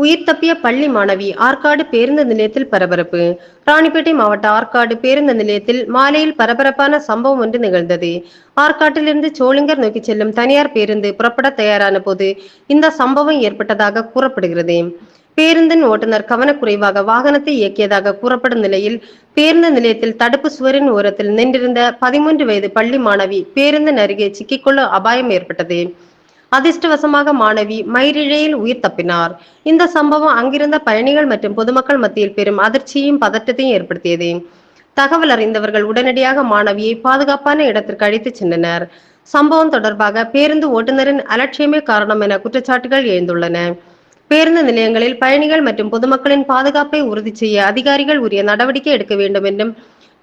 உயிர் தப்பிய பள்ளி மாணவி ஆற்காடு பேருந்து நிலையத்தில் பரபரப்பு. ராணிப்பேட்டை மாவட்ட ஆற்காடு பேருந்து நிலையத்தில் மாலையில் பரபரப்பான சம்பவம் ஒன்று நிகழ்ந்தது. ஆற்காட்டிலிருந்து சோளிங்கர் நோக்கி செல்லும் தனியார் பேருந்து புறப்பட தயாரான போது இந்த சம்பவம் ஏற்பட்டதாக கூறப்படுகிறது. பேருந்தின் ஓட்டுநர் கவனக்குறைவாக வாகனத்தை இயக்கியதாக கூறப்படும் நிலையில் பேருந்து நிலையத்தில் தடுப்பு சுவரின் ஓரத்தில் நின்றிருந்த 13 வயது பள்ளி மாணவி பேருந்தின் அருகே சிக்கிக்கொள்ளும் அபாயம் ஏற்பட்டது. அதிர்ஷ்டவசமாக மாணவி மயிரிழையில் உயிர் தப்பினார். இந்த சம்பவம் அங்கிருந்த பயணிகள் மற்றும் பொதுமக்கள் மத்தியில் பெரும் அதிர்ச்சியையும் பதற்றத்தையும் ஏற்படுத்தியது. தகவல் அறிந்தவர்கள் உடனடியாக மாணவியை பாதுகாப்பான இடத்திற்கு அழைத்துச் சென்றனர். சம்பவம் தொடர்பாக பேருந்து ஓட்டுநரின் அலட்சியமே காரணம் என குற்றச்சாட்டுகள் எழுந்துள்ளன. பேருந்து நிலையங்களில் பயணிகள் மற்றும் பொதுமக்களின் பாதுகாப்பை உறுதி செய்ய அதிகாரிகள் உரிய நடவடிக்கை எடுக்க வேண்டும் என்றும்,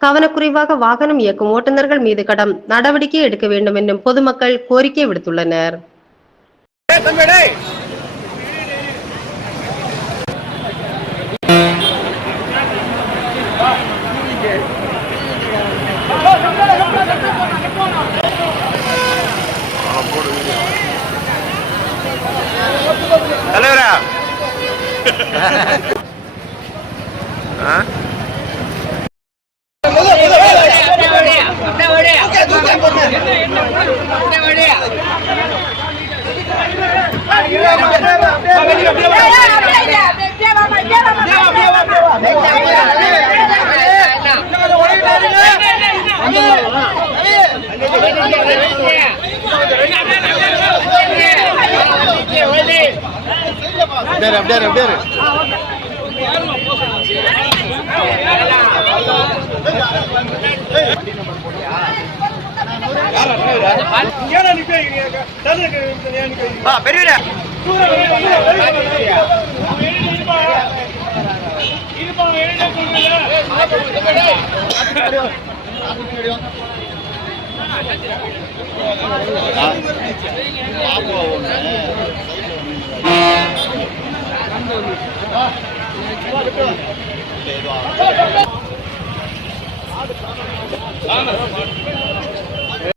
கவனக்குறைவாக வாகனம் இயக்கும் ஓட்டுநர்கள் மீது கடும் நடவடிக்கை எடுக்க வேண்டும் என்றும் பொதுமக்கள் கோரிக்கை விடுத்துள்ளனர். தலைவரா